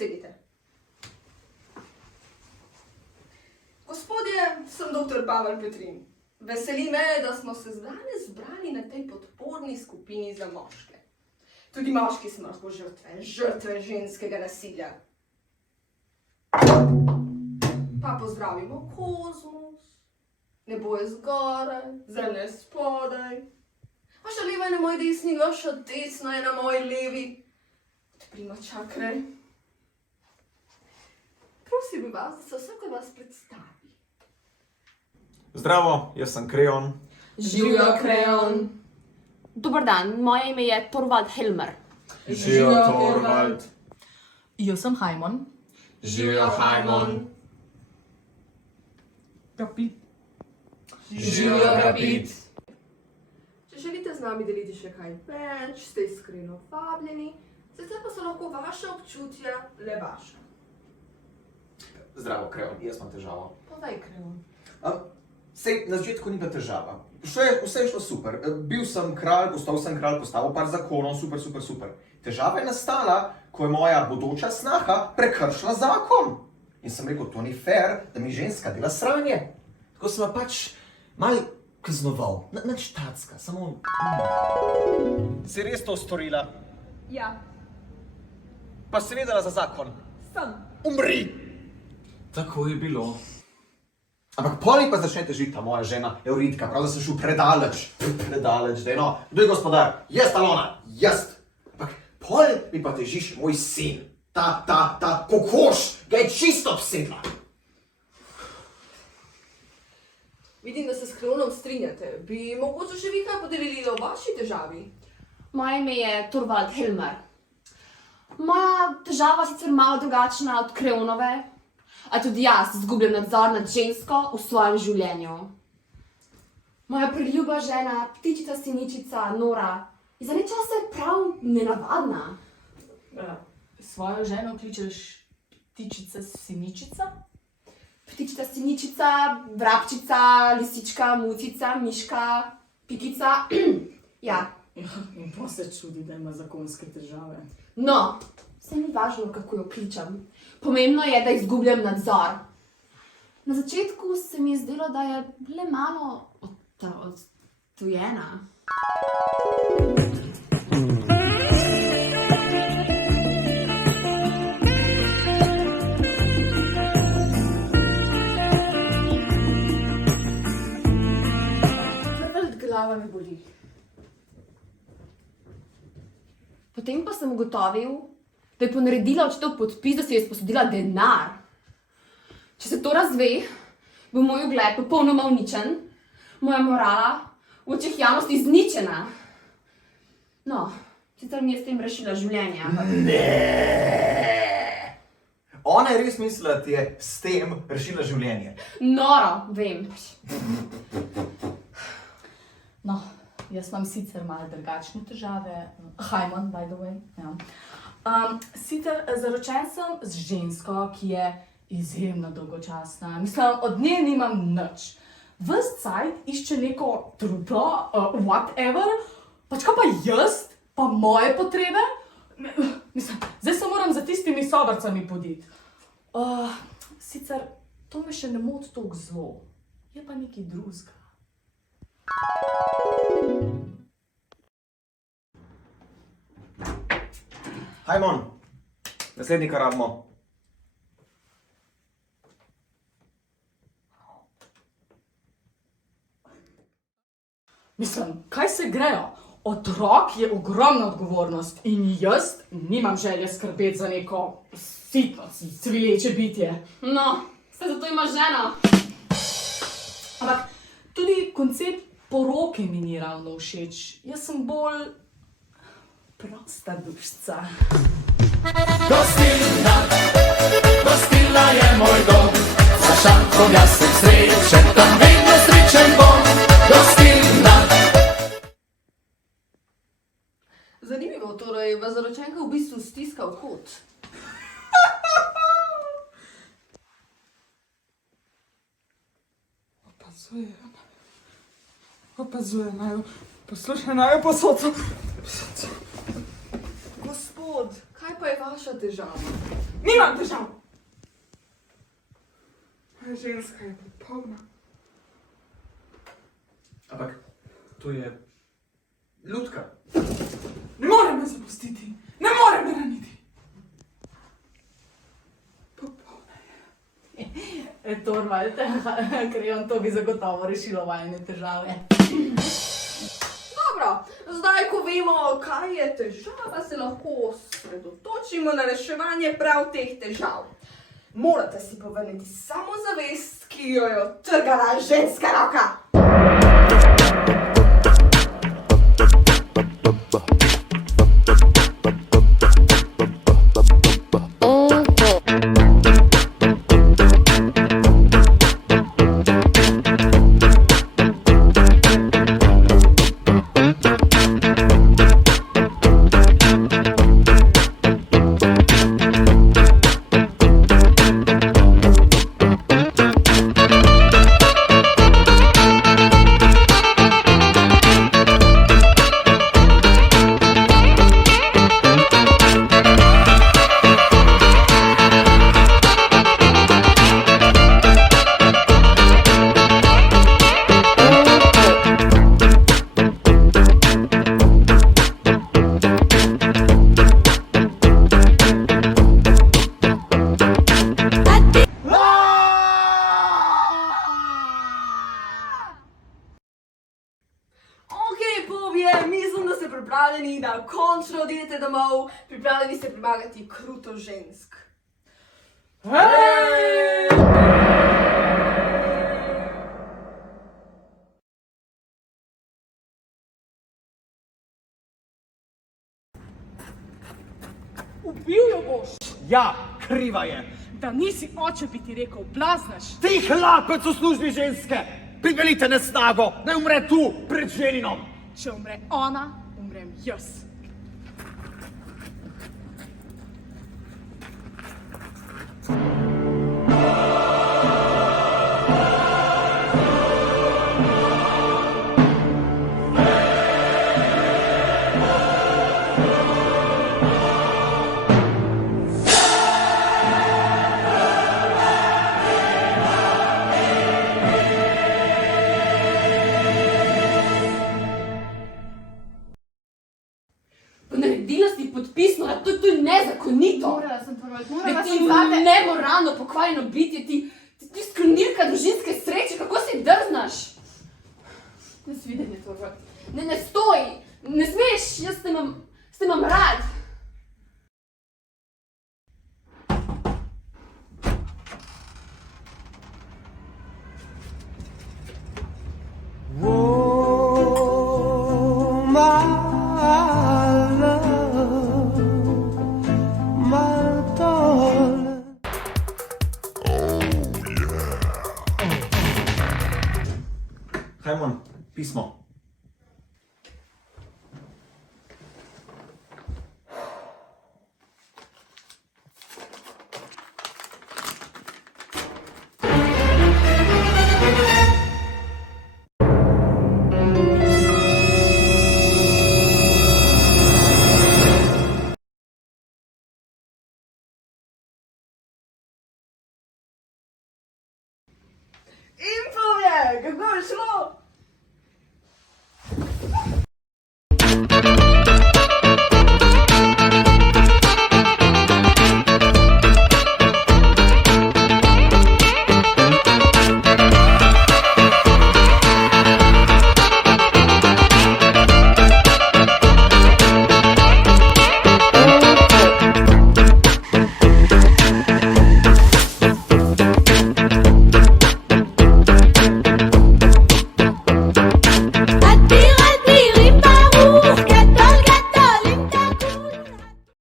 Sedite. Gospodje, sem dr. Pavel Petrin. Veseli me, da smo se danes zbrali na tej podporni skupini za moške. Tudi moški smo lahko žrtve ženskega nasilja. Pa pozdravimo kozmos, nebo je zgoraj, zemlja je spodaj. Vaša leva je na moji desni, vaša desna je na moji levi. Odprimo čakre. Prosim bi vas, da se vsak od vas predstavi. Zdravo, jaz sem Kreon. Živjo, Kreon. Dobar dan, moje ime je Torvald Helmer. Živjo, Torvald. Jaz sem Hajmon. Živjo, Hajmon. Rapid. Živjo, Rapid. Če želite z nami deliti še kaj več, ste iskreno vabljeni, sicer pa so lahko vaša občutja le vaša. Zdravo, Kreon, jaz imam težavo. Povej, Kreon. Sej, na začetku ni bila težava. Vse je šlo super. Bil sem kralj, postavil par zakonov, super. Težava je nastala, ko je moja bodoča snaha prekršila zakon. In sem rekel, to ni fair, da mi ženska dela sranje. Tako sem jo pač malo kaznoval. Nič tacka, samo... Si res to storila? Ja, Pa si vedela za zakon? sem. Umri! Tako je bilo. Ampak poli pa začnete žiti, ta moja žena, Euridka, prav da sem šel predaleč, da je no. Kdo je gospodar? Jaz, Talona, jaz! Ampak poli mi pa težiš moj sin, ta kokoš, ga je čisto obsedla. Vidim, da se s Kreonom strinjate. Bi mogoče še vi kaj podelili o vaši težavi? Moje ime je Torvald Helmer. Moja težava je sicer malo drugačna od Kreonove, a tudi jaz izgubljam nadzor nad žensko v svojem življenju. Moja preljuba žena, ptičica siničica, Nora, je za nečasa prav nenavadna. Svojo ženo kličeš ptičica siničica? Ptičica siničica, vrabčica, lisička, mucica, miška, pikica, ja. In pa se čudi, da ima zakonske težave. No, vse ni važno, kako jo kličem. Pomembno je, da izgubljam nadzor. Na začetku se mi je zdelo, da je le malo odtujena. Glava me boli. Potem pa sem ugotovil, da je ponaredila očetov podpis, da si je sposodila denar. Če se to razve, bo moj ugled popolnoma uničen, moja morala v očeh javnosti izničena. No, sicer mi je s tem rešila življenje, ampak... Ne! Ona je res mislila, da ti je s tem rešila življenje. Noro, vem. No, jaz imam sicer malo drugačne težave. Hajmon, by the way. Ja. Sicer zaročen sem z žensko, ki je izjemno dolgočasna. Mislim, od nje nimam nič. Ves cajt išče neko truplo, whatever, pač kaj pa jaz, pa moje potrebe. Mislim, zdaj se moram za tistimi sobrcami poditi. Sicer to me še ne moti toliko zelo, je pa nekaj drugega. Hajmon, naslednji, kar rabimo. Mislim, kaj se grejo? Otrok je ogromna odgovornost in jaz nimam želje skrbeti za neko sitno, cvileče bitje. No, se zato imaš ženo. Ampak tudi koncept poroke mi ni ravno všeč. Jaz sem bolj prosta dušica. Gostilna je moj dom, za šankom jaz sem srečen, tam vedno srečen bom. Gostilna. Zanimivo, torej vas zaročenka v bistvu stiska v kot. Opazuje naju, poslušaj naju posodca. Gospod, kaj pa je vaša težava? Nimam težav. Ženska je popolna. Ampak to je lutka. Ne more me zapustiti, ne more me raniti. Popolna je. Torvald, Krejon, to bi zagotovo rešilo vajne težave. Dobro, zdaj, ko vemo, kaj je težava, se lahko osredotočimo na reševanje prav teh težav. Morate si povrniti samozavest, ki jo je odtrgala ženska roka. Mislim, da ste pripravljeni, da končno odidete domov, pripravljeni ste premagati kruto žensk. Ubil jo boš. Ja, kriva je. Da nisi oče, bi ti rekel, blaznaš. Ti hlapec v službi ženske! Pripeljite na snago, naj umre tu, pred ženinom! Če umre ona, umrem jaz. Naredila si podpisno, a to je nezakonito. Morala sem Torvald, morala Ti sem zate. nemoralno pokvarjeno bitje, ti sklonilka družinske sreče, kako si drznaš? Nasvidenje, Torvald. Ne stoj, ne smeš, jaz te imam rad. Oh, my love, my darling. Hajmon, pismo. In povej, kako je šlo?